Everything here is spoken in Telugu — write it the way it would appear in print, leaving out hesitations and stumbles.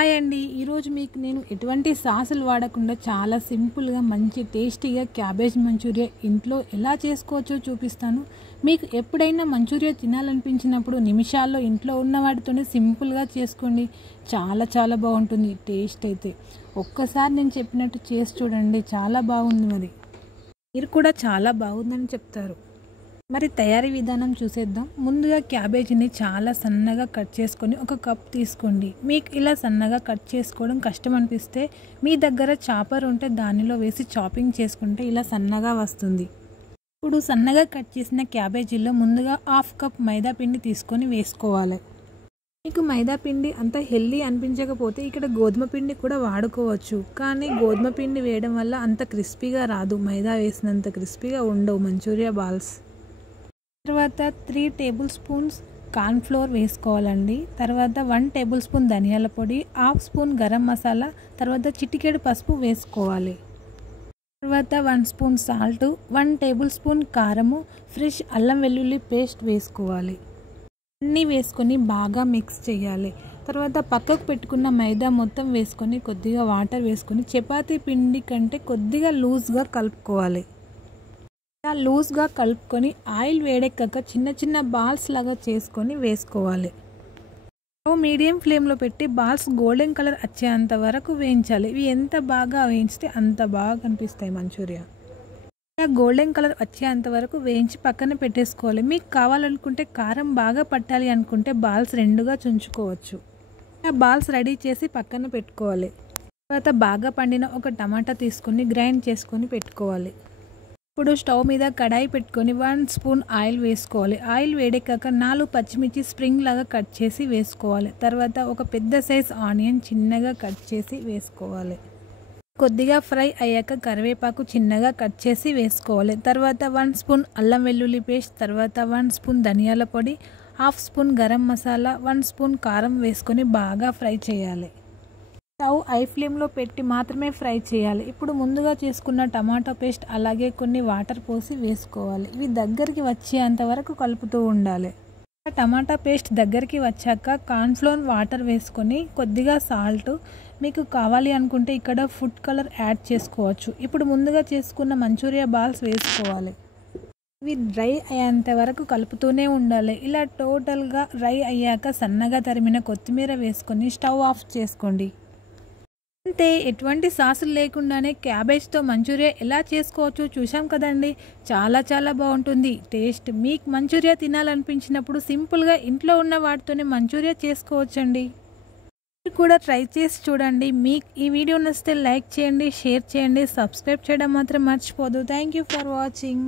హాయ్ అండి, ఈరోజు మీకు నేను ఎటువంటి సాసులు వాడకుండా చాలా సింపుల్గా మంచి టేస్టీగా క్యాబేజ్ మంచూరియా ఇంట్లో ఎలా చేసుకోవచ్చో చూపిస్తాను. మీకు ఎప్పుడైనా మంచూరియా తినాలనిపించినప్పుడు నిమిషాల్లో ఇంట్లో ఉన్న వాటితోనే సింపుల్గా చేసుకోండి. చాలా బాగుంటుంది టేస్ట్ అయితే. ఒక్కసారి నేను చెప్పినట్టు చేసి చూడండి, చాలా బాగుంది. మరి మీరు కూడా చాలా బాగుందని చెప్తారు. మరి తయారీ విధానం చూసేద్దాం. ముందుగా క్యాబేజీని చాలా సన్నగా కట్ చేసుకొని ఒక కప్ తీసుకోండి. మీకు ఇలా సన్నగా కట్ చేసుకోవడం కష్టం అనిపిస్తే మీ దగ్గర చాపర్ ఉంటే దానిలో వేసి చాపింగ్ చేసుకుంటే ఇలా సన్నగా వస్తుంది. ఇప్పుడు సన్నగా కట్ చేసిన క్యాబేజీలో ముందుగా హాఫ్ కప్ మైదా పిండి తీసుకొని వేసుకోవాలి. మీకు మైదా పిండి అంత హెల్దీ అనిపించకపోతే ఇక్కడ గోధుమ పిండి కూడా వాడుకోవచ్చు. కానీ గోధుమ పిండి వేయడం వల్ల అంత క్రిస్పీగా రాదు, మైదా వేసినంత క్రిస్పీగా ఉండవు మంచూరియా బాల్స్. తర్వాత 3 టేబుల్ స్పూన్స్ కార్న్ఫ్లోర్ వేసుకోవాలండి. తర్వాత 1 టేబుల్ స్పూన్ ధనియాల పొడి, హాఫ్ స్పూన్ గరం మసాలా, తర్వాత చిటికెడు పసుపు వేసుకోవాలి. తర్వాత 1 స్పూన్ సాల్ట్, 1 టేబుల్ స్పూన్ కారము, ఫ్రెష్ అల్లం వెల్లుల్లి పేస్ట్ వేసుకోవాలి. అన్నీ వేసుకొని బాగా మిక్స్ చేయాలి. తర్వాత పక్కకు పెట్టుకున్న మైదా మొత్తం వేసుకొని కొద్దిగా వాటర్ వేసుకొని చపాతీ పిండి కంటే కొద్దిగా లూజ్గా కలుపుకోవాలి. ఇలా లూజ్గా కలుపుకొని ఆయిల్ వేడెక్కాక చిన్న బాల్స్ లాగా చేసుకొని వేసుకోవాలి. మీడియం ఫ్లేమ్లో పెట్టి బాల్స్ గోల్డెన్ కలర్ వచ్చేంత వరకు వేయించాలి. ఇవి ఎంత బాగా వేయించితే అంత బాగా కనిపిస్తాయి మంచూరియా. ఇలా గోల్డెన్ కలర్ వచ్చేంత వరకు వేయించి పక్కన పెట్టేసుకోవాలి. మీకు కావాలనుకుంటే కారం బాగా పట్టాలి అనుకుంటే బాల్స్ రెండుగా చుంచుకోవచ్చు. బాల్స్ రెడీ చేసి పక్కన పెట్టుకోవాలి. తర్వాత బాగా పండిన ఒక టమాటా తీసుకొని గ్రైండ్ చేసుకొని పెట్టుకోవాలి. ఇప్పుడు స్టవ్ మీద కడాయి పెట్టుకొని 1 స్పూన్ ఆయిల్ వేసుకోవాలి. ఆయిల్ వేడెక్కాక 4 పచ్చిమిర్చి స్ప్రింగ్ లాగా కట్ చేసి వేసుకోవాలి. తర్వాత ఒక పెద్ద సైజ్ ఆనియన్ చిన్నగా కట్ చేసి వేసుకోవాలి. కొద్దిగా ఫ్రై అయ్యాక కరివేపాకు చిన్నగా కట్ చేసి వేసుకోవాలి. తర్వాత 1 స్పూన్ అల్లం వెల్లుల్లి పేస్ట్, తర్వాత 1 స్పూన్ ధనియాల పొడి, half spoon garam masala, 1 spoon కారం వేసుకొని బాగా ఫ్రై చేయాలి. స్టవ్ హై ఫ్లేమ్లో పెట్టి మాత్రమే ఫ్రై చేయాలి. ఇప్పుడు ముందుగా చేసుకున్న టమాటో పేస్ట్ అలాగే కొన్ని వాటర్ పోసి వేసుకోవాలి. ఇవి దగ్గరికి వచ్చేంత వరకు కలుపుతూ ఉండాలి. టమాటా పేస్ట్ దగ్గరికి వచ్చాక కార్న్ఫ్లోర్ వాటర్ వేసుకొని కొద్దిగా సాల్ట్, మీకు కావాలి అనుకుంటే ఇక్కడ ఫుడ్ కలర్ యాడ్ చేసుకోవచ్చు. ఇప్పుడు ముందుగా చేసుకున్న మంచూరియా బాల్స్ వేసుకోవాలి. ఇవి డ్రై అయ్యేంత వరకు కలుపుతూనే ఉండాలి. ఇలా టోటల్గా డ్రై అయ్యాక సన్నగా తరిమిన కొత్తిమీర వేసుకొని స్టవ్ ఆఫ్ చేసుకోండి. అంతే, ఎటువంటి సాసులు లేకుండానే క్యాబేజ్తో మంచూరియా ఎలా చేసుకోవచ్చో చూసాం కదండి. చాలా బాగుంటుంది టేస్ట్. మీకు మంచూరియా తినాలనిపించినప్పుడు సింపుల్గా ఇంట్లో ఉన్న వాటితోనే మంచూరియా చేసుకోవచ్చండి. మీరు కూడా ట్రై చేసి చూడండి. మీకు ఈ వీడియో నచ్చితే లైక్ చేయండి, షేర్ చేయండి, సబ్స్క్రైబ్ చేయడం మాత్రం మర్చిపోదు. Thank you for watching.